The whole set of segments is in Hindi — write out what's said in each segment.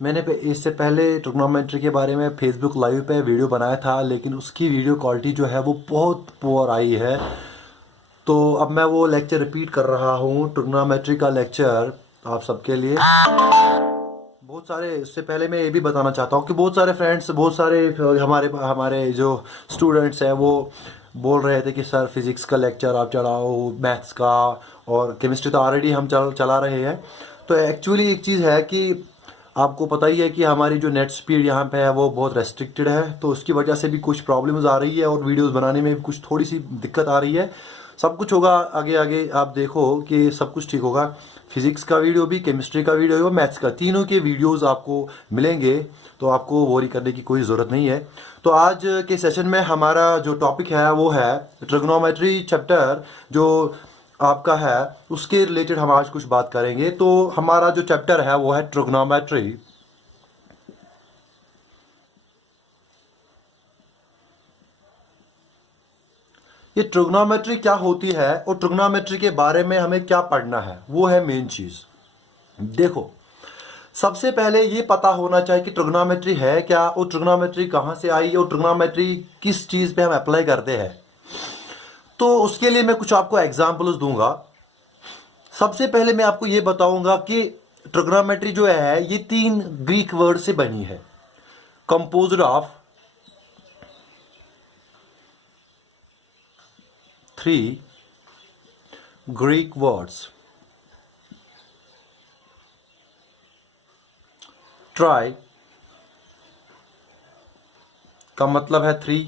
मैंने इससे पहले ट्रिग्नोमेट्री के बारे में फेसबुक लाइव पे वीडियो बनाया था, लेकिन उसकी वीडियो क्वालिटी जो है वो बहुत पुअर आई है। तो अब मैं वो लेक्चर रिपीट कर रहा हूँ, ट्रिग्नोमेट्री का लेक्चर आप सबके लिए। बहुत सारे, इससे पहले मैं ये भी बताना चाहता हूँ कि बहुत सारे फ्रेंड्स, बहुत सारे हमारे हमारे जो स्टूडेंट्स हैं वो बोल रहे थे कि सर फिज़िक्स का लेक्चर आप चलाओ, मैथ्स का, और केमिस्ट्री तो ऑलरेडी हम चला रहे हैं। तो एक्चुअली एक चीज़ है कि आपको पता ही है कि हमारी जो नेट स्पीड यहाँ पे है वो बहुत रेस्ट्रिक्टेड है, तो उसकी वजह से भी कुछ प्रॉब्लम्स आ रही है और वीडियोस बनाने में भी कुछ थोड़ी सी दिक्कत आ रही है। सब कुछ होगा आगे आगे, आप देखो कि सब कुछ ठीक होगा। फिजिक्स का वीडियो भी, केमिस्ट्री का वीडियो और मैथ्स का, तीनों के वीडियोस आपको मिलेंगे, तो आपको वरी करने की कोई ज़रूरत नहीं है। तो आज के सेशन में हमारा जो टॉपिक है वो है ट्रिग्नोमेट्री चैप्टर जो आपका है, उसके रिलेटेड हम आज कुछ बात करेंगे। तो हमारा जो चैप्टर है वो है ट्रिग्नोमेट्री। ये ट्रिग्नोमेट्री क्या होती है और ट्रिग्नोमेट्री के बारे में हमें क्या पढ़ना है, वो है मेन चीज। देखो, सबसे पहले ये पता होना चाहिए कि ट्रिग्नोमेट्री है क्या, और ट्रिग्नोमेट्री कहाँ से आई, और ट्रिग्नोमेट्री किस चीज पे हम अप्लाई करते हैं। तो उसके लिए मैं कुछ आपको एग्जांपल्स दूंगा। सबसे पहले मैं आपको ये बताऊंगा कि ट्रिग्नोमेट्री जो है ये 3 ग्रीक वर्ड से बनी है, composed of 3 Greek words. Try का मतलब है 3,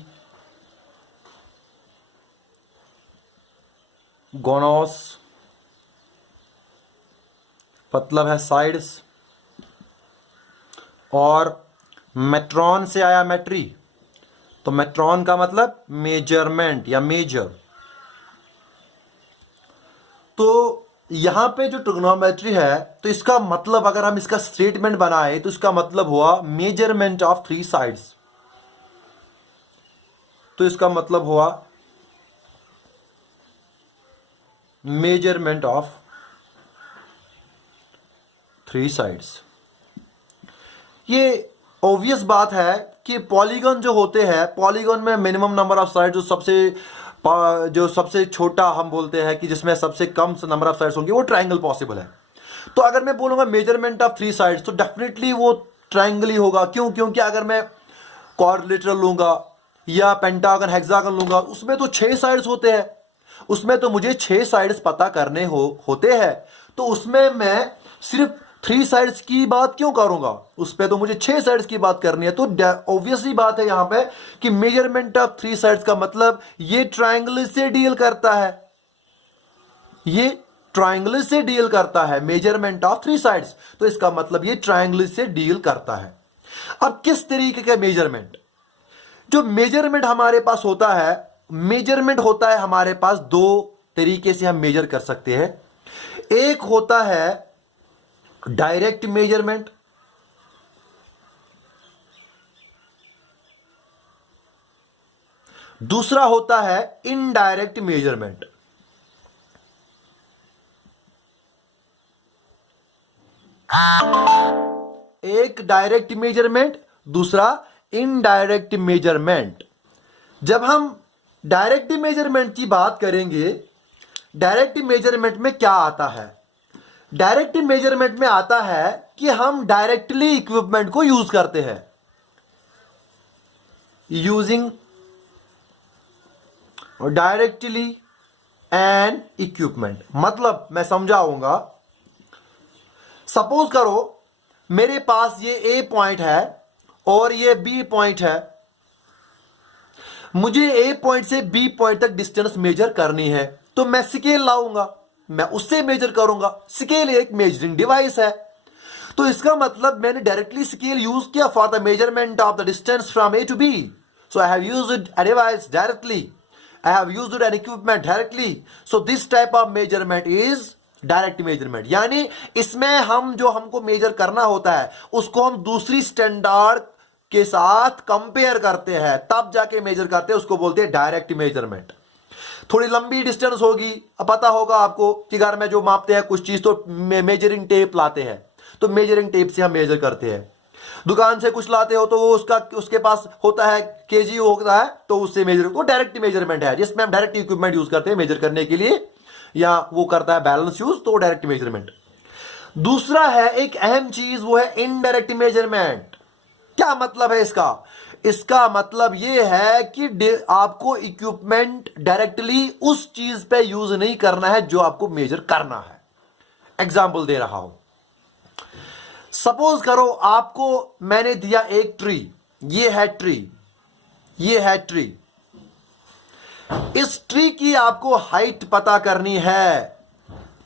गोनोस मतलब है साइड्स, और मेट्रॉन से आया मेट्री, तो मेट्रॉन का मतलब मेजरमेंट या मेजर। तो यहां पे जो ट्रिग्नोमेट्री है, तो इसका मतलब अगर हम इसका स्टेटमेंट बनाए तो इसका मतलब हुआ मेजरमेंट ऑफ 3 साइड्स। तो इसका मतलब हुआ मेजरमेंट ऑफ 3 साइड्स। ये ऑब्वियस बात है कि पॉलीगन जो होते हैं, पॉलीगन में मिनिमम नंबर ऑफ साइड जो सबसे छोटा हम बोलते हैं कि जिसमें सबसे कम नंबर ऑफ साइड्स होंगे वो ट्रायंगल पॉसिबल है। तो अगर मैं बोलूंगा मेजरमेंट ऑफ 3 साइड्स तो डेफिनेटली वो ट्रायंगल ही होगा। क्यों? क्योंकि अगर मैं क्वाड्रिलेटरल लूंगा या पेंटागन, हेक्सागन लूंगा, उसमें तो 6 साइड्स होते हैं, उसमें तो मुझे 6 साइड्स पता करने होते हैं। तो उसमें मैं सिर्फ 3 साइड्स की बात क्यों करूंगा, उस पे तो मुझे 6 साइड्स की बात करनी है। तो ऑब्वियसली बात है यहां पे कि मेजरमेंट ऑफ 3 साइड्स का मतलब ये ट्रायंगल से डील करता है, ये ट्रायंगल से डील करता है, मेजरमेंट ऑफ 3 साइड्स। तो इसका मतलब ये ट्रायंगल से डील करता है। अब किस तरीके का मेजरमेंट, जो मेजरमेंट हमारे पास होता है, मेजरमेंट होता है हमारे पास 2 तरीके से हम मेजर कर सकते हैं। एक होता है डायरेक्ट मेजरमेंट, दूसरा होता है इनडायरेक्ट मेजरमेंट। एक डायरेक्ट मेजरमेंट, दूसरा इनडायरेक्ट मेजरमेंट। जब हम डायरेक्ट मेजरमेंट की बात करेंगे, डायरेक्ट मेजरमेंट में क्या आता है? डायरेक्ट मेजरमेंट में आता है कि हम डायरेक्टली इक्विपमेंट को यूज करते हैं, यूजिंग डायरेक्टली एन इक्विपमेंट। मतलब मैं समझाऊंगा। सपोज करो मेरे पास ये ए पॉइंट है और ये बी पॉइंट है, मुझे ए पॉइंट से बी पॉइंट तक डिस्टेंस मेजर करनी है, तो मैं स्केल लाऊंगा, मैं उससे मेजर करूंगा। स्केल एक मेजरिंग डिवाइस है। तो इसका मतलब मैंने डायरेक्टली स्केल यूज किया for the measurement of the distance from A to B. So I have used a device directly, I have used an equipment directly. So this type of measurement is direct measurement. यानी इसमें हम जो हमको मेजर करना होता है उसको हम दूसरी स्टैंडर्ड के साथ कंपेयर करते हैं, तब जाके मेजर करते हैं, उसको बोलते हैं डायरेक्ट मेजरमेंट। थोड़ी लंबी डिस्टेंस होगी, पता होगा आपको कि घर में जो मापते हैं कुछ चीज तो मेजरिंग टेप लाते हैं, तो मेजरिंग टेप से हम मेजर करते हैं। दुकान से कुछ लाते हो तो वो उसके पास होता है केजी होता है, तो उससे मेजर, वो डायरेक्ट मेजरमेंट है जिसमें हम डायरेक्ट इक्विपमेंट यूज करते हैं मेजर करने के लिए, या वो करता है बैलेंस यूज, तो डायरेक्ट मेजरमेंट। दूसरा है एक अहम चीज, वो है इनडायरेक्ट मेजरमेंट। क्या मतलब है इसका? इसका मतलब यह है कि आपको इक्विपमेंट डायरेक्टली उस चीज पे यूज नहीं करना है जो आपको मेजर करना है। एग्जाम्पल दे रहा हूं, सपोज करो आपको मैंने दिया एक ट्री, ये है ट्री, ये है ट्री। इस ट्री की आपको हाइट पता करनी है,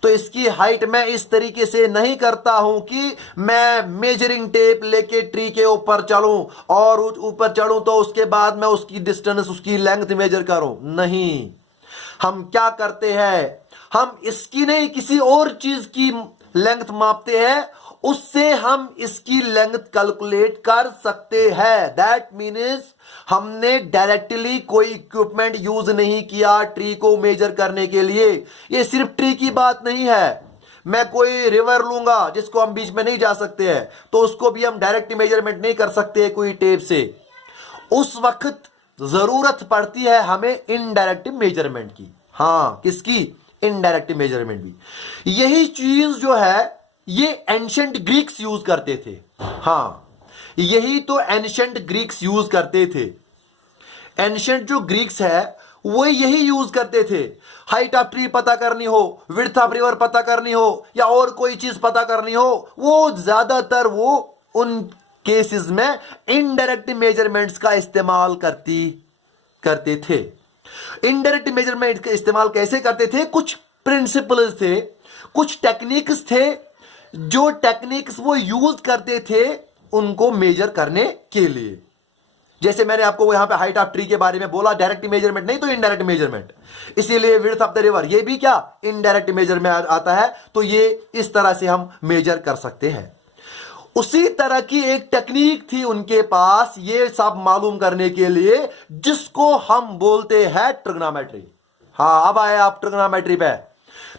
तो इसकी हाइट मैं इस तरीके से नहीं करता हूं कि मैं मेजरिंग टेप लेके ट्री के ऊपर चलूं और ऊपर चढ़ूं तो उसके बाद मैं उसकी डिस्टेंस, उसकी लेंथ मेजर करूं। नहीं, हम क्या करते हैं, हम इसकी नहीं किसी और चीज की लेंथ मापते हैं, उससे हम इसकी लेंथ कैलकुलेट कर सकते हैं। दैट मीन्स हमने डायरेक्टली कोई इक्विपमेंट यूज नहीं किया ट्री को मेजर करने के लिए। ये सिर्फ ट्री की बात नहीं है, मैं कोई रिवर लूंगा जिसको हम बीच में नहीं जा सकते हैं, तो उसको भी हम डायरेक्ट मेजरमेंट नहीं कर सकते कोई टेप से। उस वक्त जरूरत पड़ती है हमें इनडायरेक्ट मेजरमेंट की। हाँ, किसकी? इनडायरेक्ट मेजरमेंट भी। यही चीज जो है ये एंशिएंट ग्रीक्स यूज करते थे। हाँ, यही तो एंशिएंट ग्रीक्स यूज करते थे। एंशिएंट जो ग्रीक्स है वो यही यूज करते थे। हाइट ऑफ ट्री पता करनी हो, विड्थ ऑफ रिवर पता करनी हो, या और कोई चीज पता करनी हो, वो ज्यादातर वो उन केसेस में इनडायरेक्ट मेजरमेंट्स का इस्तेमाल करते थे। इनडायरेक्ट मेजरमेंट का इस्तेमाल कैसे करते थे? कुछ प्रिंसिपल्स थे, कुछ टेक्निक्स थे, जो टेक्निक्स वो यूज करते थे उनको मेजर करने के लिए। जैसे मैंने आपको यहां पे हाइट ऑफ ट्री के बारे में बोला, डायरेक्ट मेजरमेंट नहीं तो इनडायरेक्ट मेजरमेंट। इसीलिए विड्थ ऑफ द रिवर ये भी क्या इनडायरेक्ट मेजरमेंट आता है, तो ये इस तरह से हम मेजर कर सकते हैं। उसी तरह की एक टेक्निक थी उनके पास ये सब मालूम करने के लिए, जिसको हम बोलते हैं ट्रिग्नोमेट्री। हाँ, अब आए आप ट्रिग्नोमेट्री पे।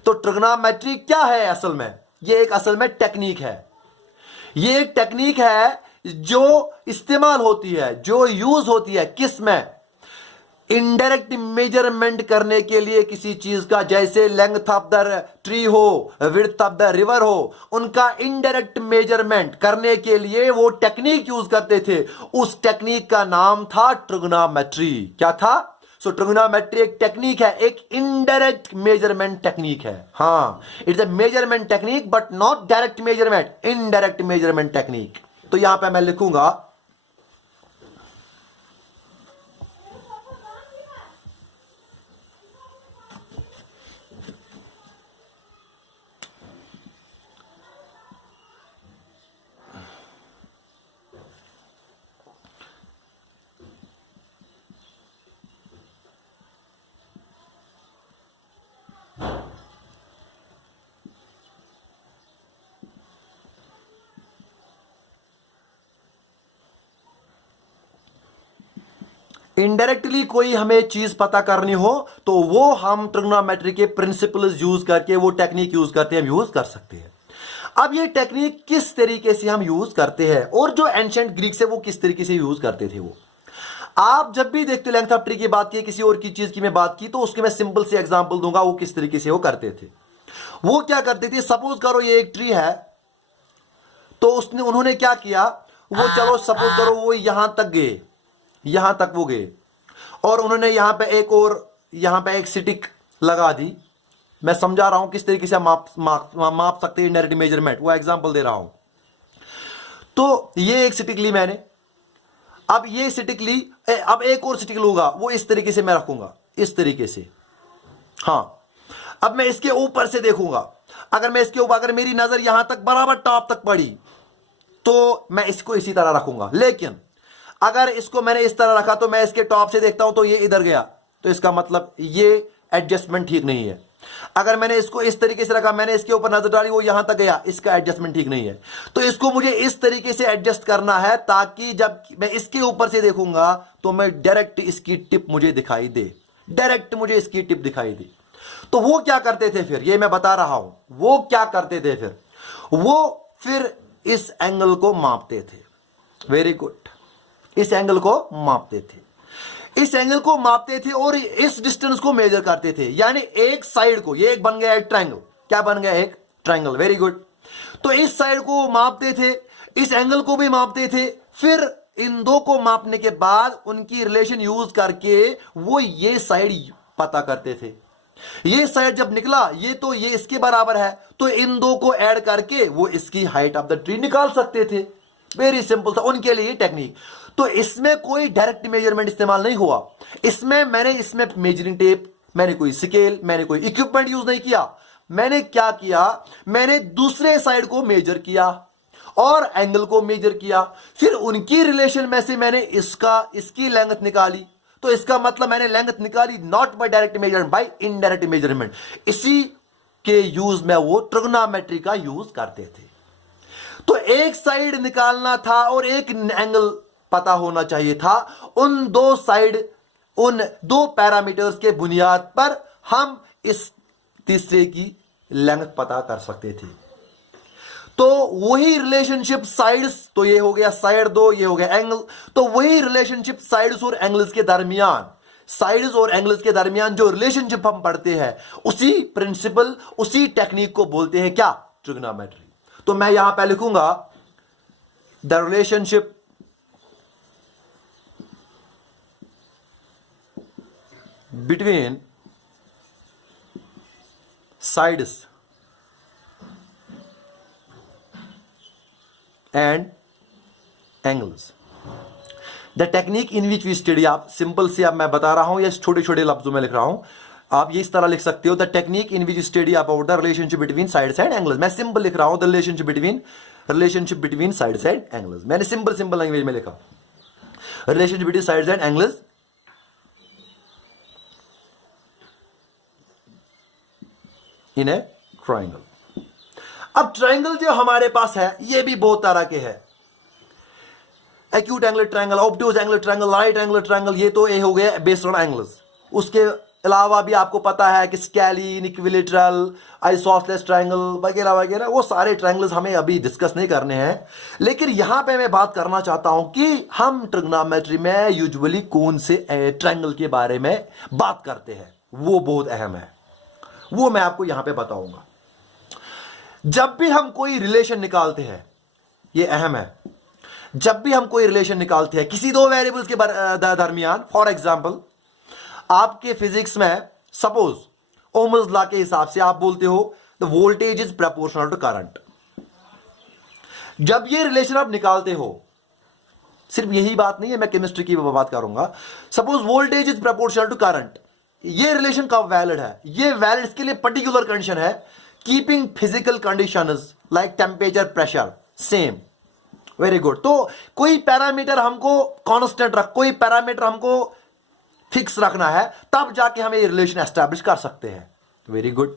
तो ट्रिग्नोमेट्री क्या है असल में? ये एक असल में टेक्निक है। ये एक टेक्निक है जो इस्तेमाल होती है, जो यूज होती है किस में? इनडायरेक्ट मेजरमेंट करने के लिए किसी चीज का, जैसे लेंथ ऑफ द ट्री हो, विड्थ ऑफ द रिवर हो, उनका इनडायरेक्ट मेजरमेंट करने के लिए वो टेक्निक यूज करते थे। उस टेक्निक का नाम था ट्रिग्नोमेट्री। क्या था? सो ट्रिग्नोमेट्री एक टेक्निक है, एक इनडायरेक्ट मेजरमेंट टेक्निक है। हाँ, it's a measurement technique but not direct measurement, indirect measurement technique. तो यहां पे मैं लिखूंगा इनडायरेक्टली कोई हमें चीज पता करनी हो तो वो हम ट्रिग्नोमेट्री के प्रिंसिपल्स यूज करके, वो टेक्निक यूज करते हैं, हम यूज कर सकते हैं। अब ये टेक्निक किस तरीके से हम यूज करते हैं और जो एंशिएंट ग्रीक से वो किस तरीके से यूज करते थे, वो आप जब भी देखते लेंथ ऑफ ट्री की बात की, किसी और की चीज की मैं बात की, तो उसके मैं सिंपल से एग्जांपल दूंगा वो किस तरीके से वो करते थे। वो क्या करते थे, सपोज करो ये एक ट्री है, तो उन्होंने क्या किया, वो चलो सपोज करो वो यहां तक गए, यहां तक वो गए, और उन्होंने यहां पे एक और यहां पे एक स्टिक लगा दी। मैं समझा रहा हूं किस तरीके से माप सकते हैं इनडायरेक्ट मेजरमेंट, वो एग्जांपल दे रहा हूं। तो ये एक स्टिक ली मैंने, अब ये स्टिक ली, अब एक और स्टिक लूंगा, वो इस तरीके से मैं रखूंगा, इस तरीके से। हाँ, अब मैं इसके ऊपर से देखूंगा, अगर मैं इसके ऊपर, अगर मेरी नजर यहां तक बराबर टॉप तक पड़ी तो मैं इसको इसी तरह रखूंगा। लेकिन अगर इसको मैंने इस तरह रखा तो मैं इसके टॉप से देखता हूं तो ये इधर गया, तो इसका मतलब ये एडजस्टमेंट ठीक नहीं है। अगर मैंने इसको इस तरीके से रखा, मैंने इसके ऊपर नजर डाली, वो यहां तक गया, इसका एडजस्टमेंट ठीक नहीं है। तो इसको मुझे इस तरीके से एडजस्ट करना है ताकि जब मैं इसके ऊपर से देखूंगा तो मैं डायरेक्ट इसकी टिप मुझे दिखाई दे। डायरेक्ट मुझे इसकी टिप दिखाई दी। तो वो क्या करते थे फिर, ये मैं बता रहा हूं, वो क्या करते थे फिर, वो फिर इस एंगल को मापते थे। वेरी गुड, इस एंगल को मापते थे, इस एंगल को मापते थे और इस डिस्टेंस को मेजर करते थे। यानी एक साइड को, ये एक बन गया एक ट्रायंगल, क्या बन गया, एक ट्रायंगल। Very good. तो इस साइड को मापते थे, इस एंगल को भी मापते थे, फिर इन दो को मापने के बाद उनकी रिलेशन यूज करके वो ये साइड पता करते थे। ये साइड जब निकला, ये तो ये इसके बराबर है, तो इन दो को ऐड करके वो इसकी हाइट ऑफ द ट्री निकाल सकते थे। वेरी सिंपल था उनके लिए टेक्निक। तो इसमें कोई डायरेक्ट मेजरमेंट इस्तेमाल नहीं हुआ। इसमें मेजरिंग टेप, मैंने कोई स्केल, मैंने कोई इक्विपमेंट यूज नहीं किया। मैंने क्या किया, मैंने दूसरे साइड को मेजर किया और एंगल को मेजर किया, फिर उनकी रिलेशन में से मैंने इसकी लेंथ निकाली। तो इसका मतलब मैंने लेंथ निकाली not by direct measurement, by indirect measurement. इसी के यूज में वो ट्रिग्नोमेट्री का यूज करते थे। तो एक साइड निकालना था और एक एंगल पता होना चाहिए था। उन दो साइड, उन दो पैरामीटर्स के बुनियाद पर हम इस तीसरे की लेंथ पता कर सकते थे। तो वही रिलेशनशिप साइड्स, तो ये हो गया साइड दो, ये हो गया एंगल। तो वही रिलेशनशिप साइड्स और एंगल्स के दरमियान, साइड्स और एंगल्स के दरमियान जो रिलेशनशिप हम पढ़ते हैं, उसी प्रिंसिपल, उसी टेक्निक को बोलते हैं क्या, ट्रिग्नोमेट्री। तो मैं यहां पे लिखूंगा the relationship between sides and angles, the technique in which we study. आप सिंपल से, अब मैं बता रहा हूं या छोटे छोटे लफ्जों में लिख रहा हूं, आप ये इस तरह लिख सकते हो, the technique in which study about the relationship between sides and angles. मैं सिंपल लिख रहा हूं, the relationship between sides and angles. मैंने सिंपल लैंग्वेज में लिखा, relationship between sides and angles in A triangle. अब ट्रायंगल जो हमारे पास है, ये भी बहुत तरह के हैं। Acute angle triangle, obtuse angle triangle, right angle triangle, ये तो ये हो गए बेस्ड ऑन एंगल्स। उसके अलावा भी आपको पता है कि स्केलिन, इक्विलेटरल, आइसोसेलेस ट्रायंगल वगैरह वगैरह, वो सारे ट्रायंगल्स हमें अभी डिस्कस नहीं करने हैं। लेकिन यहां पे मैं बात करना चाहता हूं कि हम ट्रिग्नोमेट्री में यूजुअली कौन से ट्रायंगल के बारे में बात करते हैं, वो बहुत अहम है, वो मैं आपको यहां पे बताऊंगा। जब भी हम कोई रिलेशन निकालते हैं, ये अहम है, जब भी हम कोई रिलेशन निकालते हैं किसी दो वेरिएबल्स के दरमियान, फॉर एग्जांपल आपके फिजिक्स में सपोज ओम्स लॉ के हिसाब से आप बोलते हो the voltage is proportional to current. जब ये रिलेशन आप निकालते हो, सिर्फ यही बात नहीं है, मैं केमिस्ट्री की बात करूंगा। Suppose voltage is proportional to current, ये रिलेशन कब वैलिड है, ये वैलिड इसके लिए पर्टिकुलर कंडीशन है, keeping physical conditions like temperature, pressure same. Very good. तो कोई पैरामीटर हमको कांस्टेंट कोई पैरामीटर हमको फिक्स रखना है, तब जाके हम ये रिलेशन एस्टैब्लिश कर सकते हैं। Very good.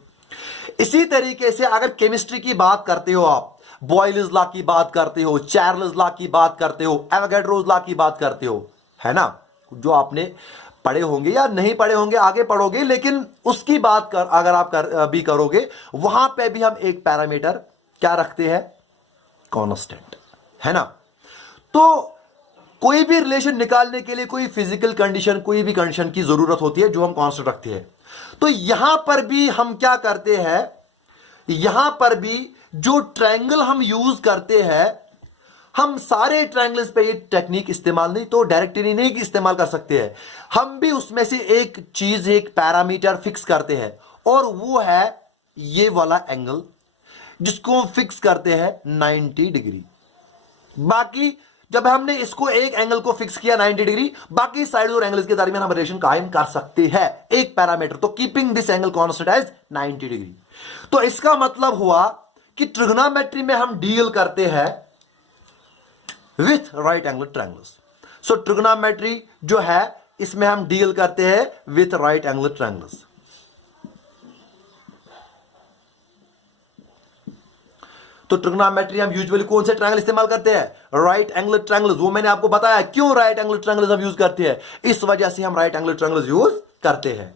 इसी तरीके से अगर केमिस्ट्री की बात करते हो आप, बॉयल्स लॉ की बात करते हो, चार्ल्स लॉ की बात करते हो, एवोगाड्रोस लॉ की बात करते हो, है ना, जो आपने पढ़े होंगे या नहीं पढ़े होंगे, आगे पढ़ोगे, लेकिन उसकी बात अगर आप भी करोगे, वहां पे भी हम एक पैरामीटर क्या रखते हैं, कांस्टेंट, है ना। तो कोई भी रिलेशन निकालने के लिए कोई फिजिकल कंडीशन, कोई भी कंडीशन की जरूरत होती है जो हम कांस्टेंट रखते हैं। तो यहां पर भी हम क्या करते हैं, यहां पर भी जो ट्रायंगल हम यूज करते हैं, हम सारे ट्रायंगल्स पे ये टेक्निक इस्तेमाल नहीं तो डायरेक्टली नहीं इस्तेमाल कर सकते हैं। हम भी उसमें से एक चीज, एक पैरामीटर फिक्स करते हैं, और वो है ये वाला एंगल, जिसको फिक्स करते हैं 90 डिग्री। बाकी जब हमने इसको एक एंगल को फिक्स किया 90 डिग्री, बाकी साइड और एंगल्स के दरमियान हम रिलेशन कायम कर सकते हैं एक पैरामीटर, तो keeping this angle constant as 90 degree. तो इसका मतलब हुआ कि ट्रिग्नोमेट्री में हम डील करते हैं with right angle triangles. So trigonometry जो है, इसमें हम डील करते हैं विथ राइट एंगल ट्रायंगल्स। तो ट्रिग्नोमेट्री हम यूजुअली कौन से ट्रायंगल इस्तेमाल करते हैं, राइट एंगल ट्रायंगल्स। वो मैंने आपको बताया क्यों राइट एंगल ट्रायंगल्स हम यूज करते हैं, इस वजह से हम राइट एंगल ट्रायंगल्स यूज करते हैं।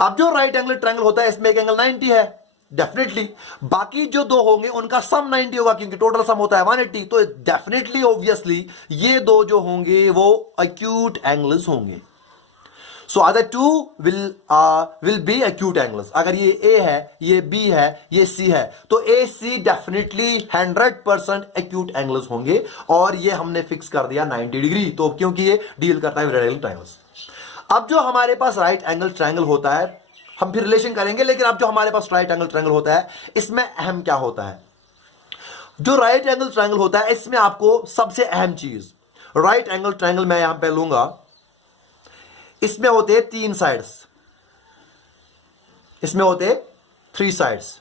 अब जो राइट एंगल ट्रायंगल होता है इसमें एक एंगल 90 है डेफिनेटली, बाकी जो दो होंगे उनका सम 90 होगा क्योंकि टोटल सम होता है 180, तो डेफिनेटली ऑब्वियसली ये दो जो होंगे वो एक्यूट एंगल्स होंगे। So other two will be acute angles. अगर ये ए है, ये बी है, ये सी है, तो ए सी डेफिनेटली 100% एक्यूट एंगल्स होंगे, और ये हमने फिक्स कर दिया 90 डिग्री, तो क्योंकि ये डील करता है विद राइट एंगल ट्रायंगल्स। अब जो हमारे पास राइट एंगल ट्रायंगल होता है, हम फिर रिलेशन करेंगे, लेकिन अब जो हमारे पास राइट एंगल ट्रायंगल होता है इसमें अहम क्या होता है? जो राइट एंगल ट्रायंगल होता है इसमें आपको सबसे अहम चीज, राइट एंगल ट्रायंगल मैं यहां पे लूंगा, इसमें होते हैं 3 साइड्स, इसमें होते 3 साइड्स।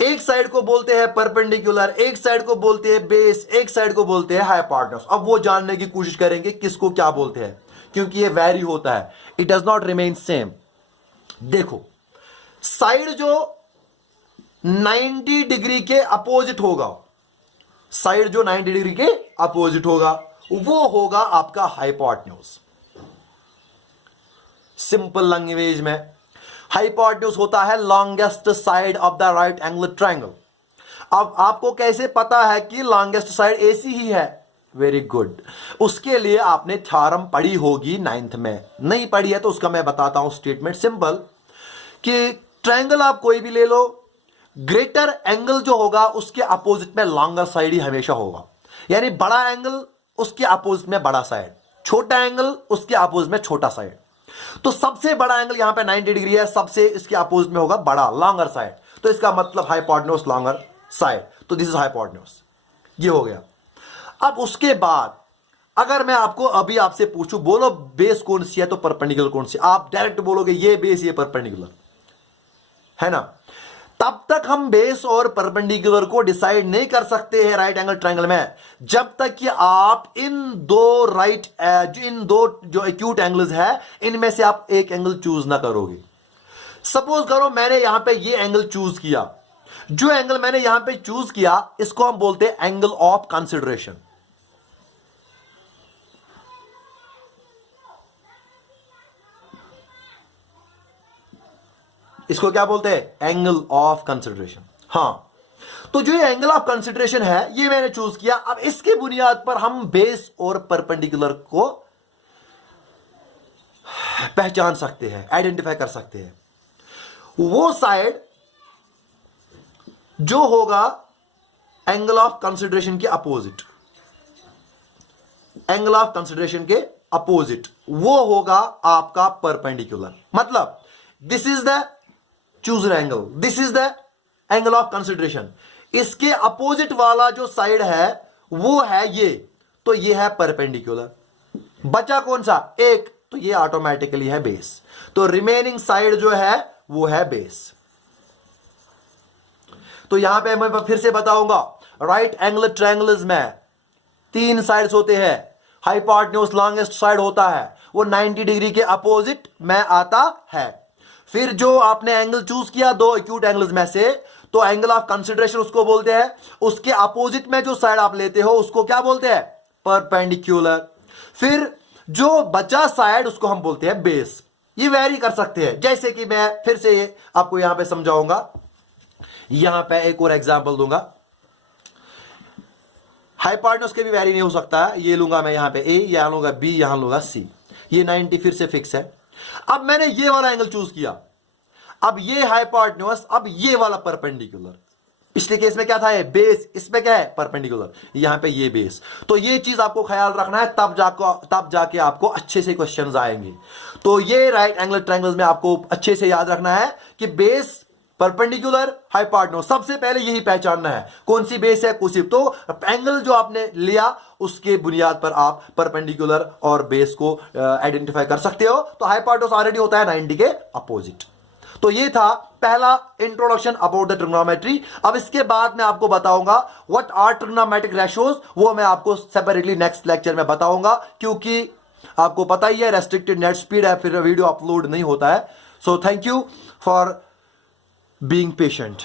एक साइड को बोलते हैं परपेंडिकुलर, एक साइड को बोलते हैं बेस, एक साइड को बोलते हैं हाइपोटेन्यूज। अब वो जानने की कोशिश करेंगे किसको क्या बोलते हैं, क्योंकि ये वैरी होता है, it does not remain same. देखो, साइड जो 90 डिग्री के अपोजिट होगा, साइड जो 90 डिग्री के अपोजिट होगा वो होगा आपका हाइपोटेन्यूज। सिंपल लैंग्वेज में हाइपोटेन्यूज होता है longest side of the right angle triangle. अब आपको कैसे पता है कि लॉन्गेस्ट साइड एसी ही है? वेरी गुड, उसके लिए आपने थ्योरम पढ़ी होगी 9th में, नहीं पढ़ी है तो उसका मैं बताता हूं स्टेटमेंट सिंपल, कि ट्रायंगल आप कोई भी ले लो, ग्रेटर एंगल जो होगा उसके अपोजिट में लॉन्गर साइड ही हमेशा होगा, यानी बड़ा एंगल उसके अपोजिट में बड़ा साइड, छोटा एंगल उसके अपोजिट में छोटा साइड। तो सबसे बड़ा एंगल यहां पे 90 डिग्री है, सबसे इसके अपोजिट में होगा बड़ा लॉन्गर साइड, तो इसका मतलब हाइपोटेन्यूज लॉन्गर साइड, तो दिस इज हाइपोटेन्यूज, ये हो गया। अब उसके बाद अगर मैं आपको अभी आपसे पूछूं बोलो बेस कौन सी है, तो परपेंडिकुलर कौन सी, आप डायरेक्ट बोलोगे ये बेस ये परपेंडिकुलर है ना। तब तक हम बेस और परपेंडिकुलर को डिसाइड नहीं कर सकते हैं राइट एंगल ट्रायंगल में, जब तक कि आप इन दो जो एक्यूट एंगल्स है इनमें से आप एक एंगल चूज ना करोगे। सपोज करो मैंने यहां पे ये एंगल चूज किया, जो एंगल मैंने यहां पे चूज किया इसको हम बोलते हैं एंगल ऑफ कंसिडरेशन। इसको क्या बोलते हैं? Angle of consideration. हां, तो जो ये एंगल ऑफ कंसिडरेशन है ये मैंने चूज किया। अब इसके बुनियाद पर हम बेस और परपेंडिकुलर को पहचान सकते हैं, आइडेंटिफाई कर सकते हैं। वो साइड जो होगा एंगल ऑफ कंसिडरेशन के अपोजिट, एंगल ऑफ कंसिडरेशन के अपोजिट वो होगा आपका परपेंडिकुलर। मतलब this is the chosen angle, this is the angle of consideration, इसके अपोजिट वाला जो साइड है वो है ये, तो ये है परपेंडिकुलर। बचा कौन सा? एक, तो ये ऑटोमेटिकली है बेस, तो रिमेनिंग साइड जो है वो है बेस। तो यहां पे मैं फिर से बताऊंगा, राइट एंगल ट्रायंगल्स में 3 साइड्स होते हैं, हाइपोटेन्यूज लॉन्गेस्ट साइड होता है, वो 90 डिग्री के अपोजिट में आता है। फिर जो आपने एंगल चूज किया दो एक्यूट एंगल्स में से, तो एंगल ऑफ कंसिडरेशन उसको बोलते हैं, उसके अपोजिट में जो साइड आप लेते हो उसको क्या बोलते हैं? परपेंडिकुलर। फिर जो बचा साइड उसको हम बोलते हैं बेस। ये वेरी कर सकते हैं, जैसे कि मैं फिर से आपको यहां पे समझाऊंगा, यहां पे एक और एग्जांपल दूंगा। हाइपोटेन्यूज के भी वेरी नहीं हो सकता है, ये लूंगा मैं यहां पे ए, यहां लूंगा बी, यहां लूंगा सी, ये 90 फिर से फिक्स है। अब मैंने ये वाला एंगल चूज किया, अब ये हाइपोटेन्यूज, अब ये वाला परपेंडिकुलर। पिछले केस में क्या था? ये बेस, इसमें क्या है? परपेंडिकुलर, यहां पे ये बेस। तो ये चीज आपको ख्याल रखना है, तब जाके आपको अच्छे से क्वेश्चंस आएंगे। तो ये राइट एंगल ट्रायंगल्स में आपको अच्छे से याद रखना है कि बेस, परपेंडिकुलर, हाइपोटेन्यूज, सबसे पहले यही पहचानना है कौन सी बेस है, कौन सी। तो एंगल जो आपने लिया उसके बुनियाद पर आप परपेंडिकुलर और बेस को आइडेंटिफाई कर सकते हो। तो हाइपोटेन्यूज ऑलरेडी होता है 90 के अपोजिट। तो ये था पहला इंट्रोडक्शन अबाउट द ट्रिग्नोमेट्री। अब इसके बाद मैं आपको बताऊंगा व्हाट आर ट्रिग्नोमेट्रिक रेशियोज, वो मैं आपको सेपरेटली नेक्स्ट लेक्चर में बताऊंगा, क्योंकि आपको पता ही है रेस्ट्रिक्टेड नेट स्पीड है, फिर वीडियो अपलोड नहीं होता है। So thank you for being patient.